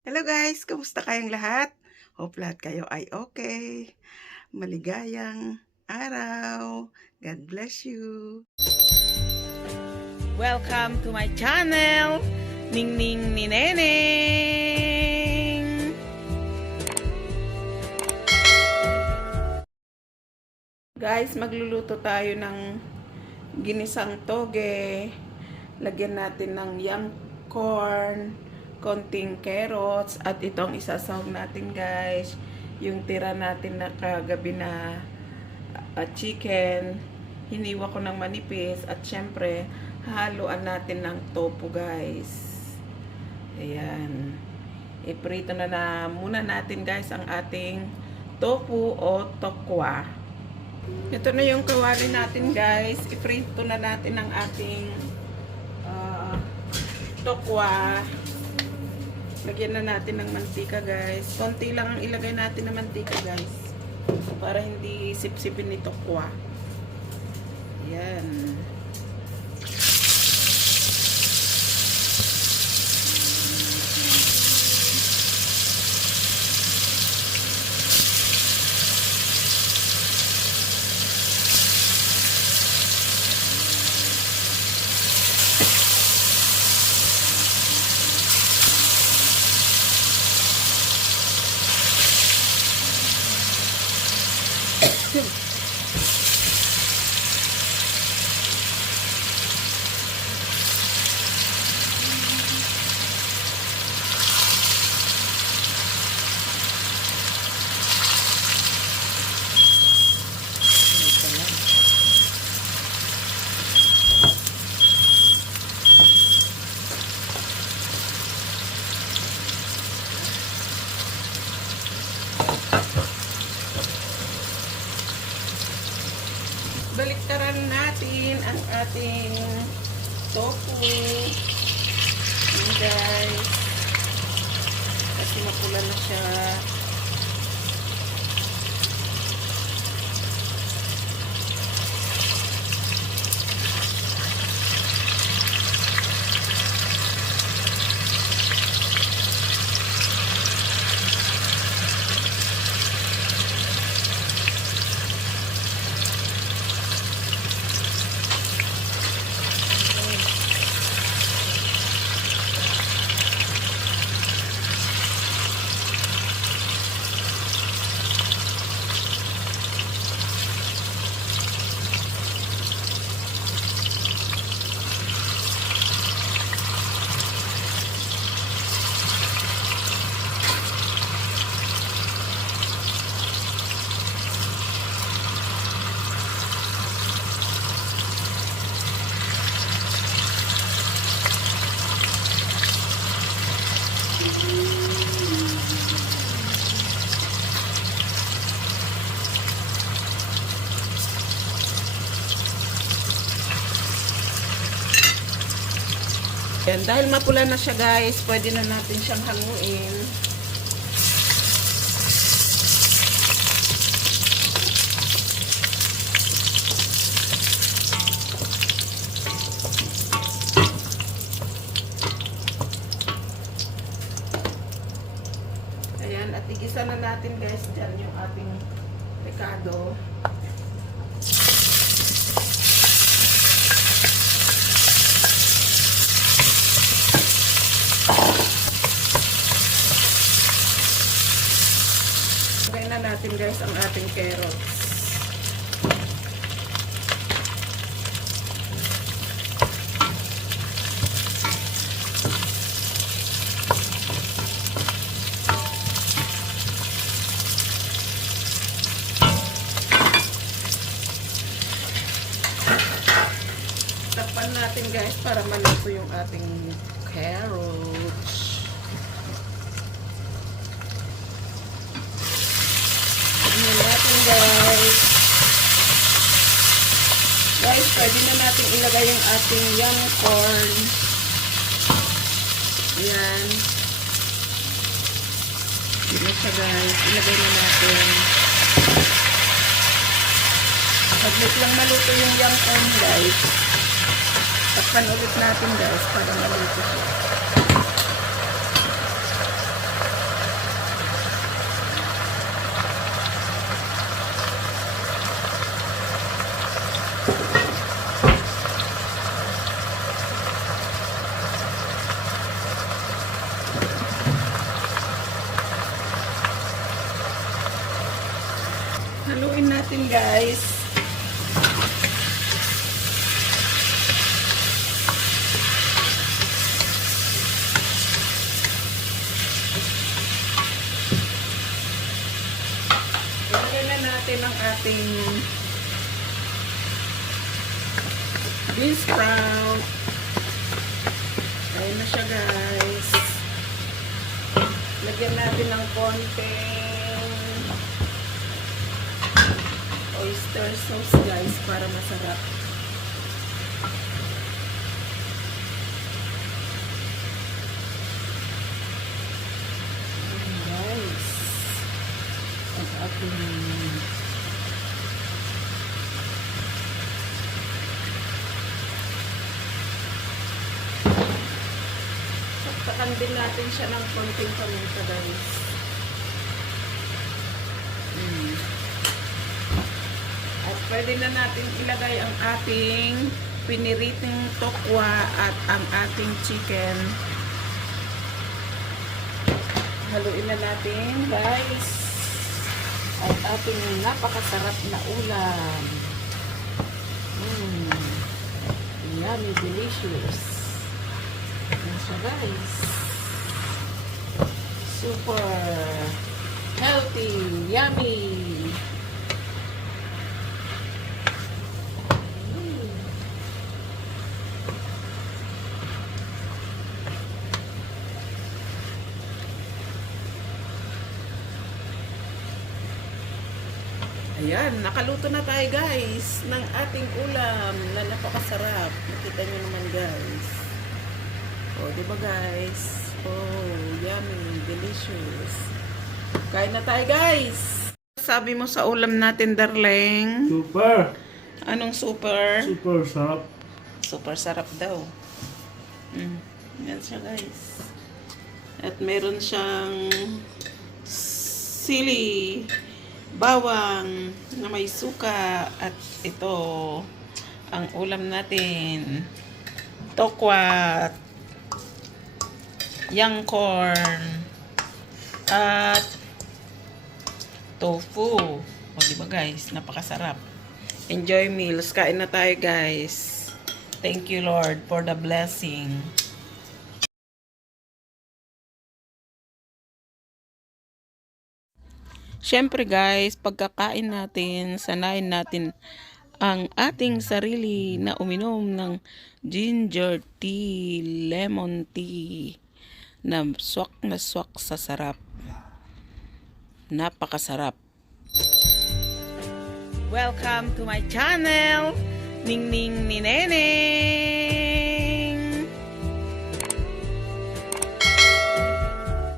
Hello guys, kumusta kayong lahat? Hope lahat kayo ay okay. Maligayang araw. God bless you. Welcome to my channel, Ningning ni Neneng. Guys, magluluto tayo ng ginisang toge. Lagyan natin ng young corn, konting carrots, at itong isasawag natin guys, yung tira natin na kagabi na chicken. Hiniwa ko ng manipis at syempre haluan natin ng tofu guys. Ayan. Iprito na muna natin guys ang ating tofu o tokwa. Ito na yung kawali natin guys. Iprito na natin ang ating tokwa. Lagyan na natin ng mantika guys. Konti lang ang ilagay natin ng mantika guys, para hindi sipsipin ni tokwa. Ayan. Baliktaran natin ang ating tofu. Ayan guys. Kasi mapula na siya. Yan, dahil mapula na siya guys, pwede na natin siyang hanguin. Ayan, at igisa na natin guys dyan yung ating rekado. Na natin guys ang ating carrots. Takpan natin guys para maluto yung ating carrots. Guys, pwede na natin ilagay yung ating young corn. Ayan. Dito siya guys. Ilagay na natin. Paglit lang maluto yung young corn guys. Takpan ulit natin guys para maluto siya. Haluin natin, guys. Ilagay na natin ang ating bean sprout. Ayun na siya, guys. Lagyan natin ng konting oyster sauce, guys, para masarap. Guys, ang ating saksakan din natin siya ng konting paminta, guys. At pwede na natin ilagay ang ating piniriting tokwa at ang ating chicken. Haluin na natin, guys. At ating napakasarap na ulam. Yummy, delicious. Yan siya, guys. Super healthy, yummy. Ayan, nakaluto na tayo, guys, ng ating ulam na napakasarap. Nakita nyo naman, guys. O, diba, guys? Oh, yummy, delicious. Kain na tayo, guys. Sabi mo sa ulam natin, darling? Super! Anong super? Super sarap. Super sarap daw. Yan siya, guys. At meron siyang sili, bawang na may suka, at ito ang ulam natin, tokwa, young corn, at tofu. O, diba, guys, napakasarap. Enjoy meals. Kain na tayo, guys. Thank you, Lord, for the blessing. Siyempre, guys, pagkakain natin, sanayin natin ang ating sarili na uminom ng ginger tea, lemon tea, na swak sa sarap. Napakasarap. Welcome to my channel, Ningning ni Nene.